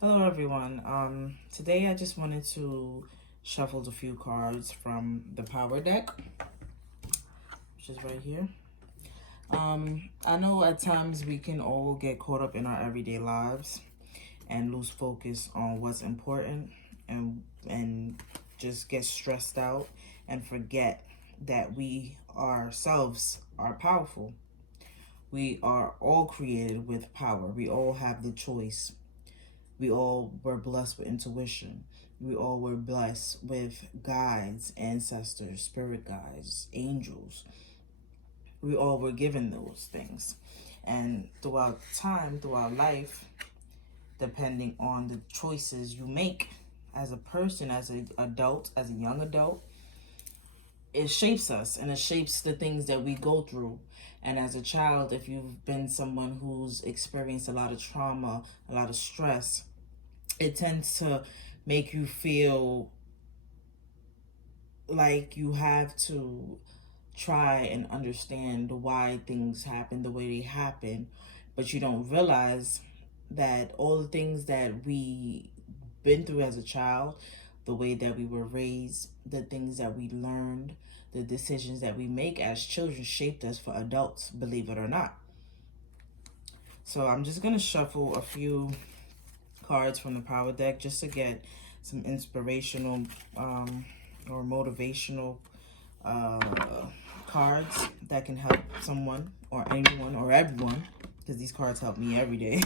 Hello everyone. Today I just wanted to shuffle a few cards from the power deck, which is right here. I know at times we can all get caught up in our everyday lives and lose focus on what's important and just get stressed out and forget that we ourselves are powerful. We are all created with power. We all have the choice. We all were blessed with intuition. We all were blessed with guides, ancestors, spirit guides, angels. We all were given those things. And throughout time, throughout life, depending on the choices you make as a person, as an adult, as a young adult, it shapes us and it shapes the things that we go through. And as a child, if you've been someone who's experienced a lot of trauma, a lot of stress, it tends to make you feel like you have to try and understand why things happen the way they happen, but you don't realize that all the things that we been through as a child, the way that we were raised, the things that we learned, the decisions that we make as children shaped us for adults, believe it or not. So I'm just going to shuffle a few cards from the power deck just to get some inspirational or motivational cards that can help someone or anyone or everyone, because these cards help me every day.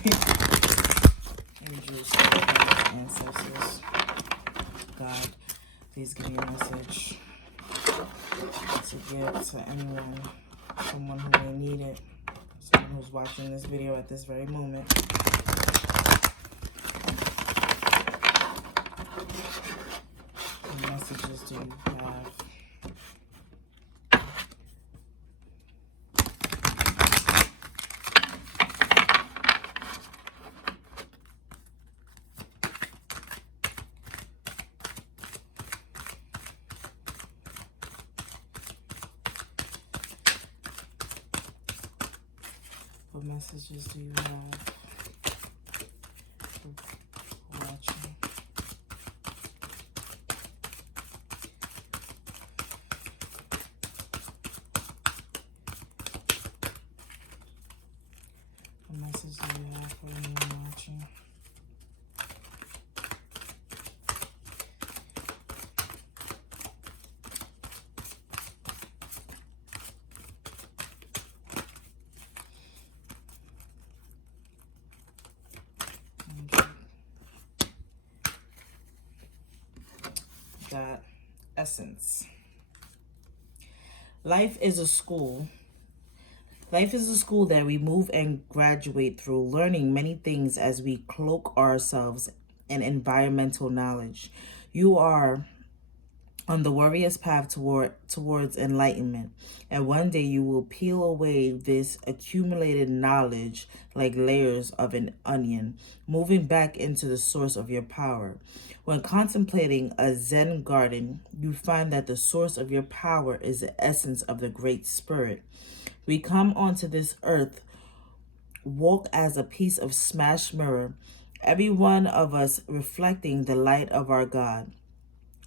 Angels, ancestors, God, please give me a message to give to anyone, someone who may need it, someone who's watching this video at this very moment. What messages do you have? What messages do you have for watching? What message do you have for anyone watching? That essence. Life is a school. Life is a school that we move and graduate through, learning many things as we cloak ourselves in environmental knowledge. You are on the warrior's path towards enlightenment, and one day you will peel away this accumulated knowledge like layers of an onion, moving back into the source of your power. When contemplating a Zen garden, you find that the source of your power is the essence of the Great Spirit. We come onto this earth, walk as a piece of smashed mirror, every one of us reflecting the light of our God.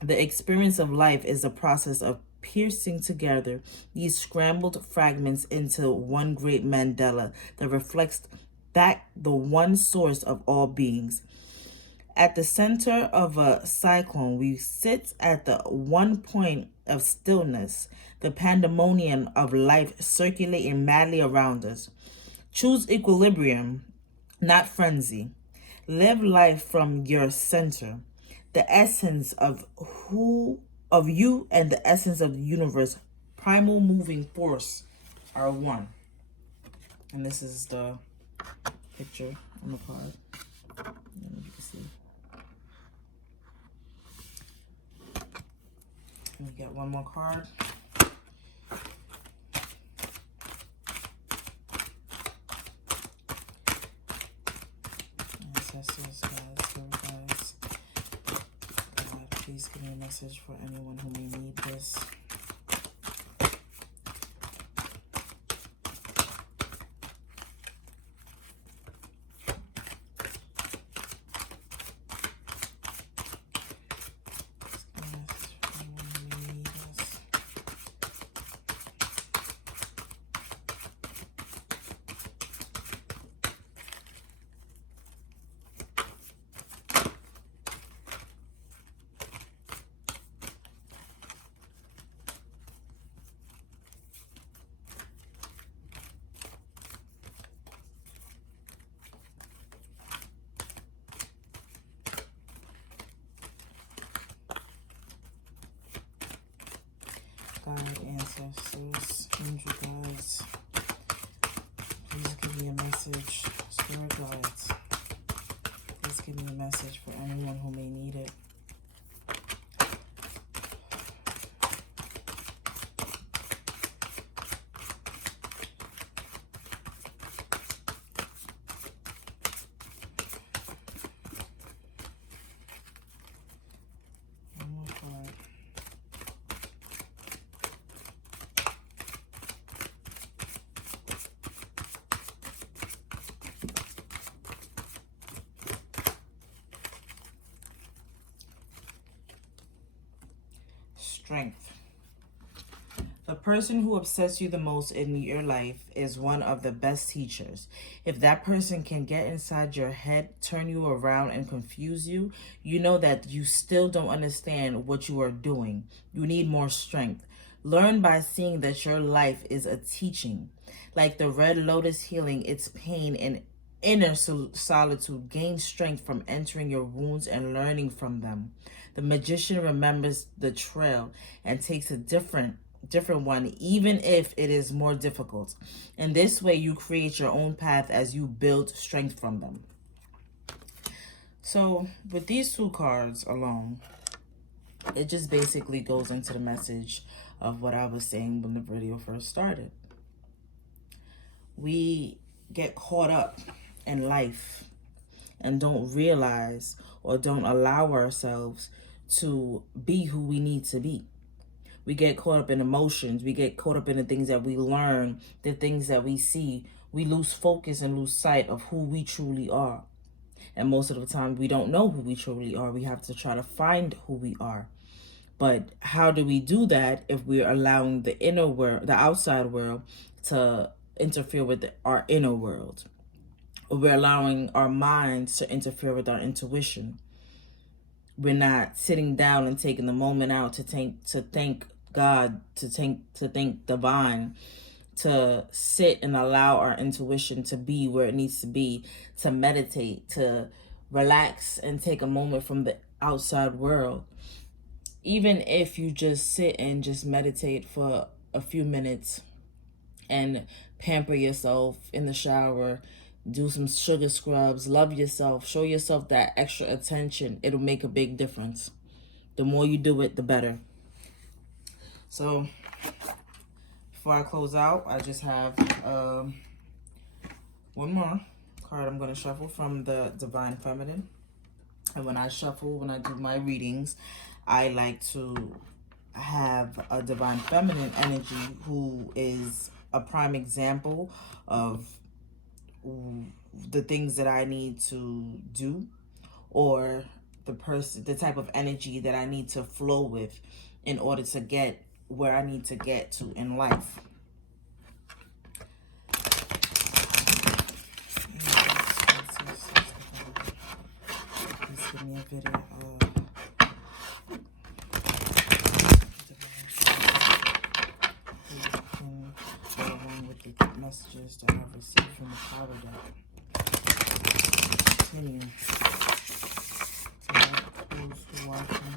The experience of life is the process of piercing together these scrambled fragments into one great mandala that reflects back the one source of all beings. At the center of a cyclone, we sit at the one point of stillness, the pandemonium of life circulating madly around us. Choose equilibrium, not frenzy. Live life from your center. The essence of you and the essence of the universe, primal moving force, are one. And this is the picture on the card. I don't know if you can see. And we got one more card. Ancestors, guys, spirit guides. God, please give me a message for anyone who may need this. God, ancestors, angel guides, please give me a message. Spirit guides, please give me a message for anyone who may need it. One more card. Strength. The person who upsets you the most in your life is one of the best teachers. If that person can get inside your head, turn you around, and confuse you, you know that you still don't understand what you are doing. You need more strength. Learn by seeing that your life is a teaching. Like the red lotus healing its pain and inner solitude, gain strength from entering your wounds and learning from them. The magician remembers the trail and takes a different one, even if it is more difficult. In this way, you create your own path as you build strength from them. So with these two cards alone, it just basically goes into the message of what I was saying when the video first started. We get caught up in life and don't realize or don't allow ourselves to be who we need to be. We get caught up in emotions. We get caught up in the things that we learn, the things that we see. We lose focus and lose sight of who we truly are. And most of the time, we don't know who we truly are. We have to try to find who we are. But how do we do that if we're allowing the inner world, the outside world, to interfere with our inner world? Or we're allowing our minds to interfere with our intuition. We're not sitting down and taking the moment out to thank God, to thank divine, to sit and allow our intuition to be where it needs to be, to meditate, to relax and take a moment from the outside world. Even if you just sit and just meditate for a few minutes and pamper yourself in the shower, do some sugar scrubs, love yourself, show yourself that extra attention, it'll make a big difference. The more you do it, the better. So before I close out, I just have one more card I'm going to shuffle from the Divine Feminine. And when I do my readings, I like to have a Divine Feminine energy who is a prime example of the things that I need to do, or the type of energy that I need to flow with in order to get where I need to get to in life. Please give me a video. Along with the messages that I've received from the power deck. Continue to help those who are watching,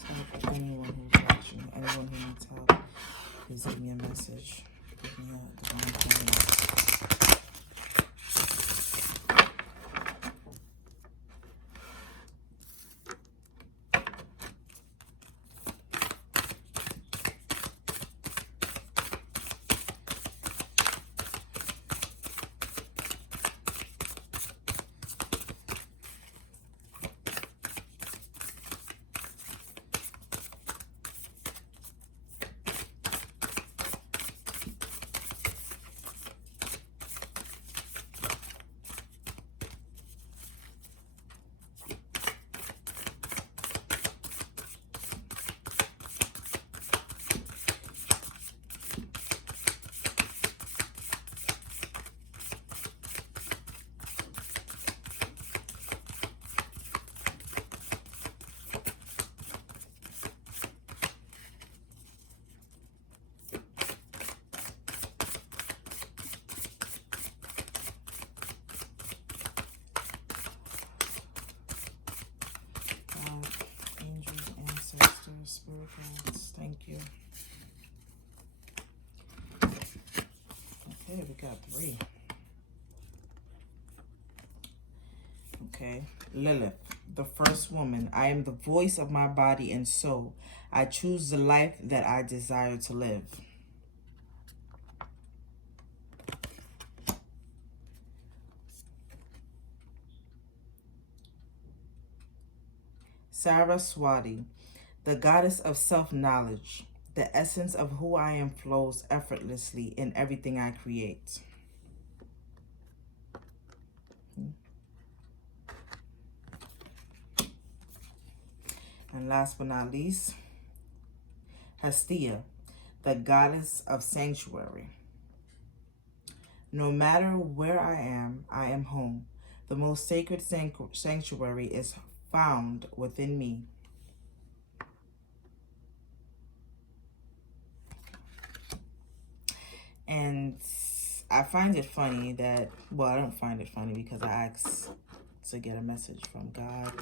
to help anyone who's watching, anyone who needs help. Please give me a message. Give me a divine guidance. Angels, ancestors, spirit guides, thank you. got three. Okay. Lilith, the first woman. I am the voice of my body and soul. I choose the life that I desire to live. Saraswati, the goddess of self-knowledge. The essence of who I am flows effortlessly in everything I create. And last but not least, Hestia, the goddess of sanctuary. No matter where I am home. The most sacred sanctuary is found within me. And I find it funny that, well, I don't find it funny because I asked to get a message from God,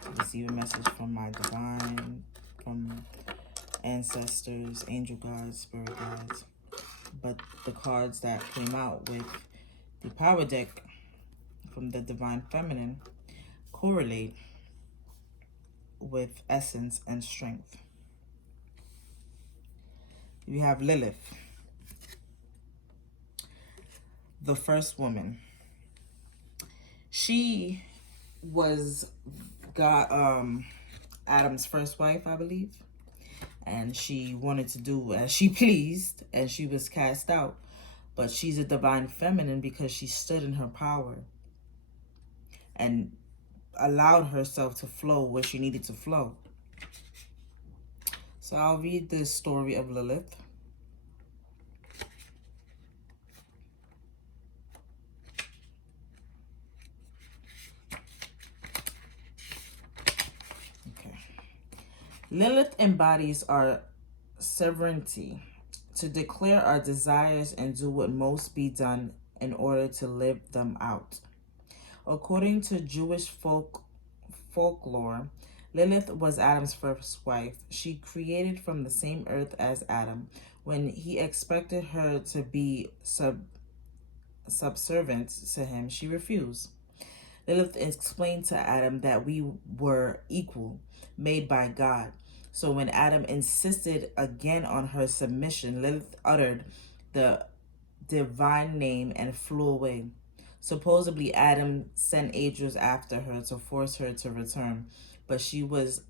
to receive a message from my divine, from ancestors, angel gods, spirit guides. But the cards that came out with the power deck from the divine feminine correlate with essence and strength. We have Lilith, the first woman. She was Adam's first wife, I believe. And she wanted to do as she pleased, and she was cast out. But she's a divine feminine because she stood in her power and allowed herself to flow where she needed to flow. So I'll read the story of Lilith. Okay. Lilith embodies our sovereignty to declare our desires and do what must be done in order to live them out. According to Jewish folklore, Lilith was Adam's first wife. She created from the same earth as Adam. When he expected her to be subservient to him, she refused. Lilith explained to Adam that we were equal, made by God. So when Adam insisted again on her submission, Lilith uttered the divine name and flew away. Supposedly, Adam sent angels after her to force her to return, but she was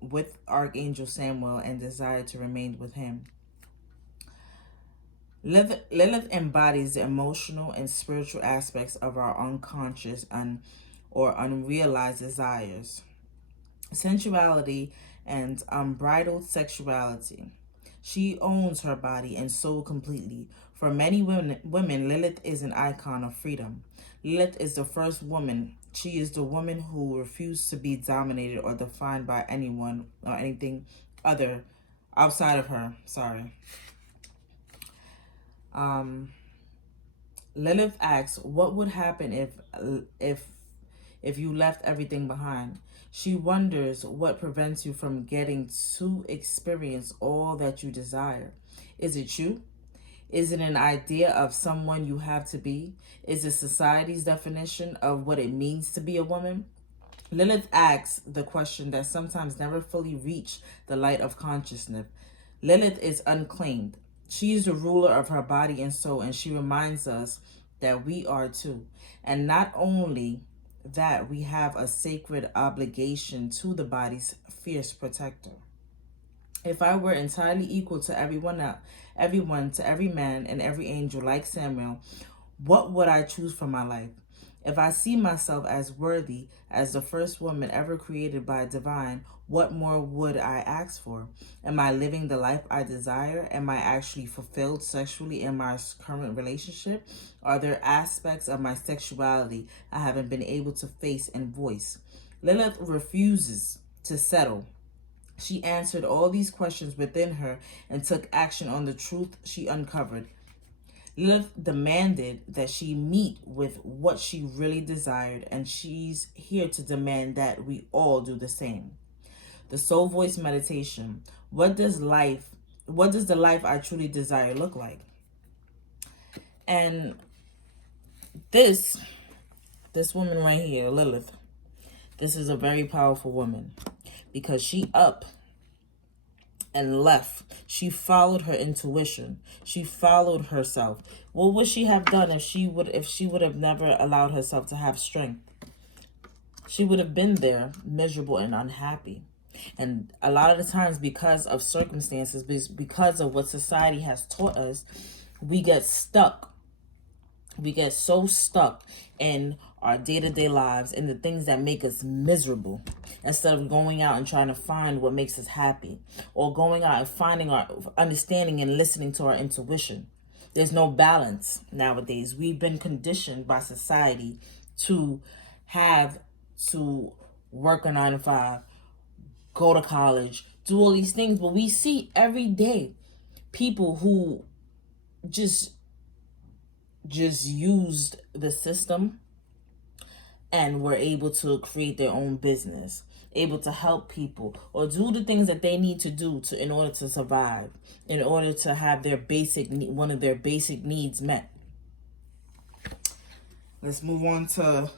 with Archangel Samuel and desired to remain with him. Lilith embodies the emotional and spiritual aspects of our unconscious or unrealized desires, sensuality, and unbridled sexuality. She owns her body and soul completely. For many women, Lilith is an icon of freedom. Lilith is the first woman. She is the woman who refused to be dominated or defined by anyone or anything other outside of her. Lilith asks, "What would happen if you left everything behind?" She wonders what prevents you from getting to experience all that you desire. Is it you? Is it an idea of someone you have to be? Is it society's definition of what it means to be a woman? Lilith asks the question that sometimes never fully reach the light of consciousness. Lilith is unclaimed. She is the ruler of her body and soul, and she reminds us that we are too. And not only that, we have a sacred obligation to the body's fierce protector. If I were entirely equal to everyone, to every man and every angel like Samuel, what would I choose for my life? If I see myself as worthy as the first woman ever created by divine, what more would I ask for? Am I living the life I desire? Am I actually fulfilled sexually in my current relationship? Are there aspects of my sexuality I haven't been able to face and voice? Lilith refuses to settle. She answered all these questions within her and took action on the truth she uncovered. Lilith demanded that she meet with what she really desired, and she's here to demand that we all do the same. The soul voice meditation. What does the life I truly desire look like? And this woman right here, Lilith, this is a very powerful woman because she up and left. She followed her intuition. She followed herself. What would she have done if she would have never allowed herself to have strength? She would have been there miserable and unhappy. And a lot of the times, because of circumstances, because of what society has taught us, we get stuck. We get so stuck in our day-to-day lives and the things that make us miserable, instead of going out and trying to find what makes us happy, or going out and finding our understanding and listening to our intuition. There's no balance nowadays. We've been conditioned by society to have to work a 9 to 5, go to college, do all these things. But we see every day people who just used the system and were able to create their own business, able to help people or do the things that they need to do in order to survive, in order to have one of their basic needs met. Let's move on to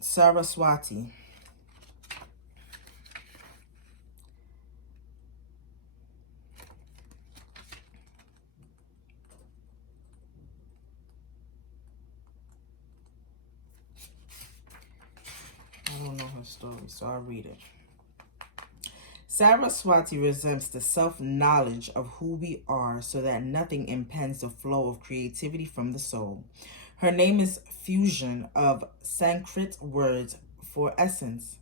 Saraswati. I don't know her story, so I'll read it. Saraswati resents the self-knowledge of who we are so that nothing impeds the flow of creativity from the soul. Her name is fusion of Sanskrit words for essence.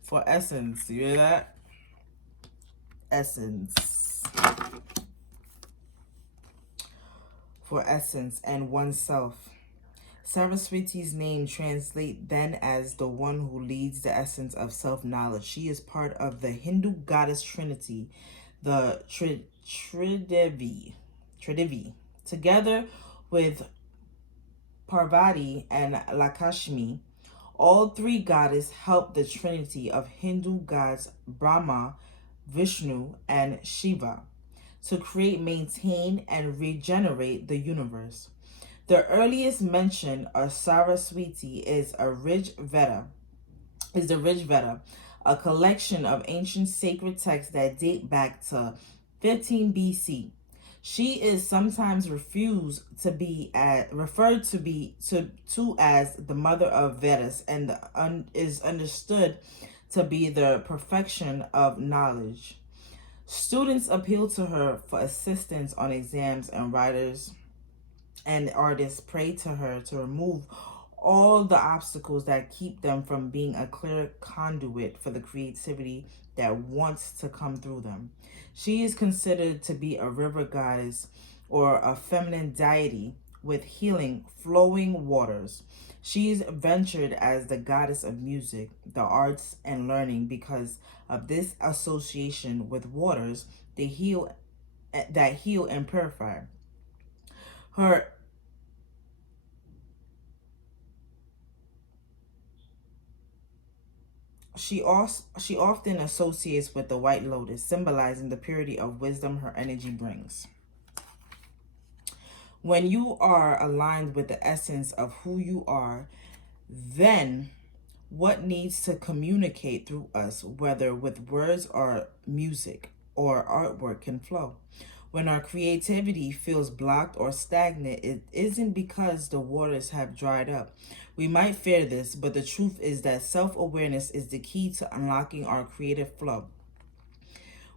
For essence, you hear that? Essence. For essence and oneself. Saraswati's name translates then as the one who leads the essence of self-knowledge. She is part of the Hindu goddess trinity, the Tridevi. Together with Parvati and Lakshmi, all three goddesses help the trinity of Hindu gods Brahma, Vishnu, and Shiva to create, maintain, and regenerate the universe. The earliest mention of Saraswati is the Rig Veda, a collection of ancient sacred texts that date back to 15 BC. She is sometimes referred to as the mother of Vedas, and is understood to be the perfection of knowledge. Students appeal to her for assistance on exams, and writers and artists pray to her to remove all the obstacles that keep them from being a clear conduit for the creativity that wants to come through them. She is considered to be a river goddess or a feminine deity with healing, flowing waters. She's ventured as the goddess of music, the arts, and learning because of this association with waters that heal and purify. Her She often associates with the white lotus, symbolizing the purity of wisdom her energy brings. When you are aligned with the essence of who you are, then what needs to communicate through us, whether with words or music or artwork, can flow. When our creativity feels blocked or stagnant, it isn't because the waters have dried up. We might fear this, but the truth is that self-awareness is the key to unlocking our creative flow.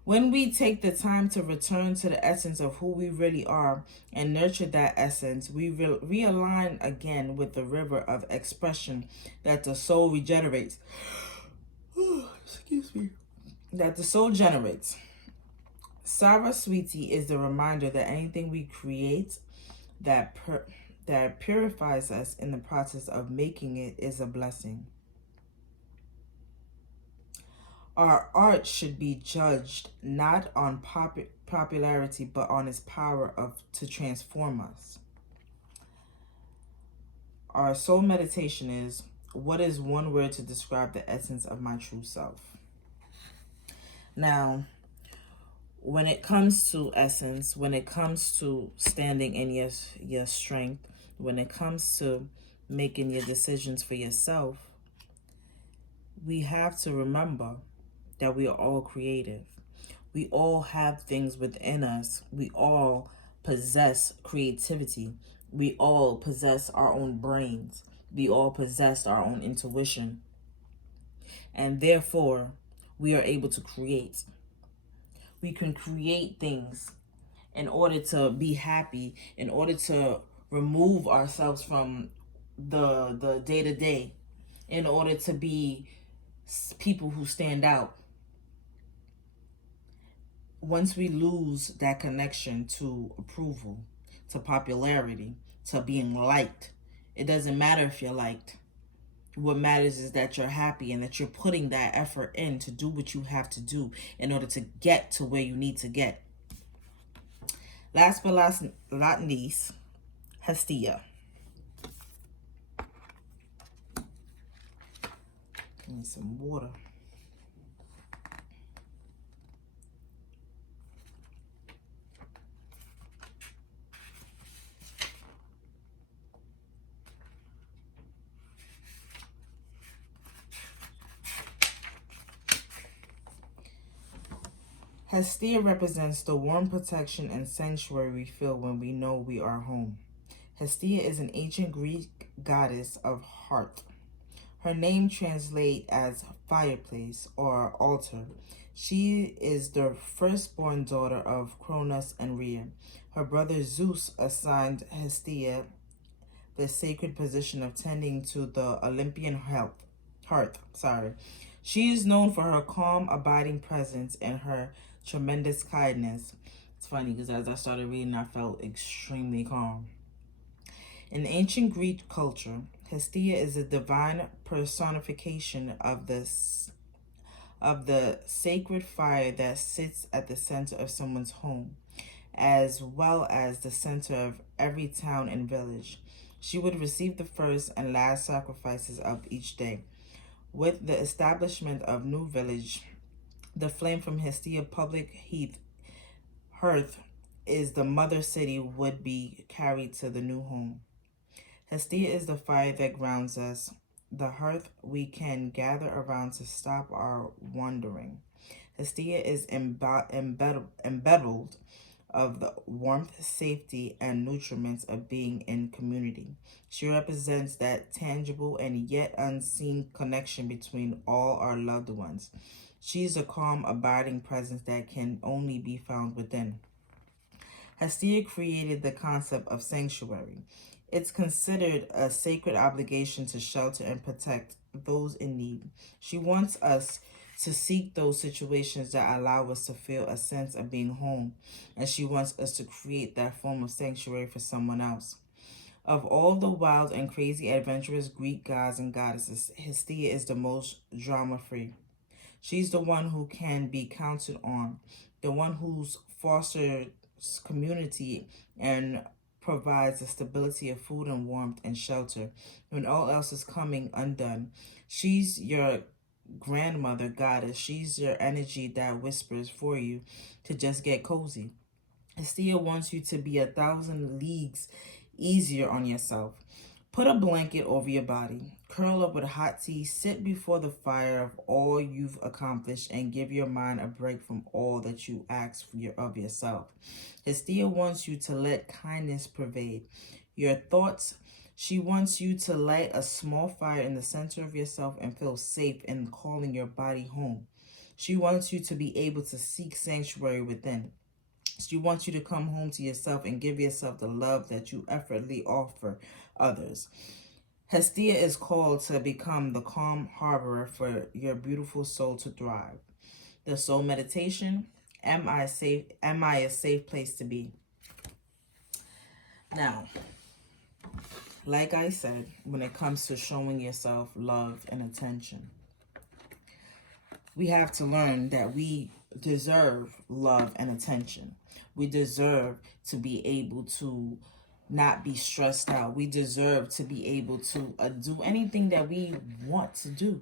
When we take the time to return to the essence of who we really are and nurture that essence, we realign again with the river of expression that the soul regenerates. Excuse me. That the soul generates. Saraswati is the reminder that anything we create that purifies us in the process of making it is a blessing. Our art should be judged not on popularity, but on its power to transform us. Our soul meditation is, what is one word to describe the essence of my true self? Now, When it comes to essence, when it comes to standing in your strength, when it comes to making your decisions for yourself, we have to remember that we are all creative. We all have things within us. We all possess creativity. We all possess our own brains. We all possess our own intuition. And therefore, we are able to create. We can create things in order to be happy, in order to remove ourselves from the day to day, in order to be people who stand out. Once we lose that connection to approval, to popularity, to being liked, it doesn't matter if you're liked. What matters is that you're happy and that you're putting that effort in to do what you have to do in order to get to where you need to get. Last but not least, Hestia. Give me some water. Hestia represents the warm protection and sanctuary we feel when we know we are home. Hestia is an ancient Greek goddess of hearth. Her name translates as fireplace or altar. She is the firstborn daughter of Cronus and Rhea. Her brother Zeus assigned Hestia the sacred position of tending to the Olympian hearth. She is known for her calm, abiding presence and her tremendous kindness. It's funny because as I started reading, I felt extremely calm. In ancient Greek culture, Hestia is a divine personification of the sacred fire that sits at the center of someone's home, as well as the center of every town and village. She would receive the first and last sacrifices of each day. With the establishment of new village, the flame from Hestia public hearth is the mother city would be carried to the new home. Hestia is the fire that grounds us, the hearth we can gather around to stop our wandering. Hestia is embeddled of the warmth, safety, and nutriments of being in community. She represents that tangible and yet unseen connection between all our loved ones. She's a calm, abiding presence that can only be found within. Hestia created the concept of sanctuary. It's considered a sacred obligation to shelter and protect those in need. She wants us to seek those situations that allow us to feel a sense of being home, and she wants us to create that form of sanctuary for someone else. Of all the wild and crazy adventurous Greek gods and goddesses, Hestia is the most drama-free. She's the one who can be counted on, the one who's fosters community and provides the stability of food and warmth and shelter when all else is coming undone. She's your grandmother goddess. She's your energy that whispers for you to just get cozy. Hestia wants you to be 1,000 leagues easier on yourself. Put a blanket over your body, curl up with hot tea, sit before the fire of all you've accomplished, and give your mind a break from all that you ask of yourself. Hestia wants you to let kindness pervade your thoughts. She wants you to light a small fire in the center of yourself and feel safe in calling your body home. She wants you to be able to seek sanctuary within. She wants you to come home to yourself and give yourself the love that you effortlessly offer others. Hestia is called to become the calm harborer for your beautiful soul to thrive. The soul meditation, am I a safe place to be? Now, like I said, when it comes to showing yourself love and attention, we have to learn that we deserve love and attention. We deserve to be able to not be stressed out. We deserve to be able to do anything that we want to do.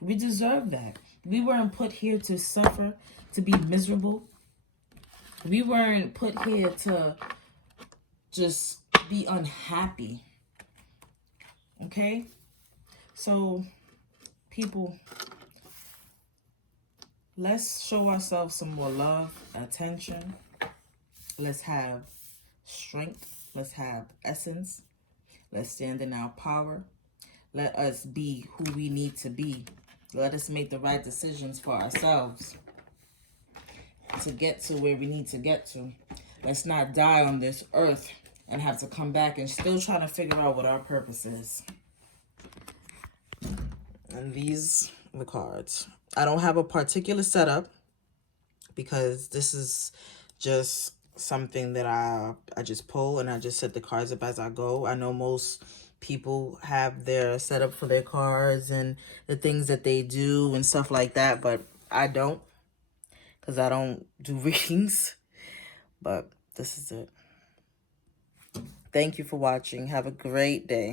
We deserve that. We weren't put here to suffer, to be miserable. We weren't put here to just be unhappy. Okay? So, people, let's show ourselves some more love, attention. Let's have strength. Let's have essence. Let's stand in our power. Let us be who we need to be. Let us make the right decisions for ourselves to get to where we need to get to. Let's not die on this earth and have to come back and still trying to figure out what our purpose is. And these are the cards. I don't have a particular setup because this is just something that I just pull and I just set the cards up as I go. I know most people have their setup for their cards and the things that they do and stuff like that, but I don't, because I don't do readings. But this is it. Thank you for watching. Have a great day.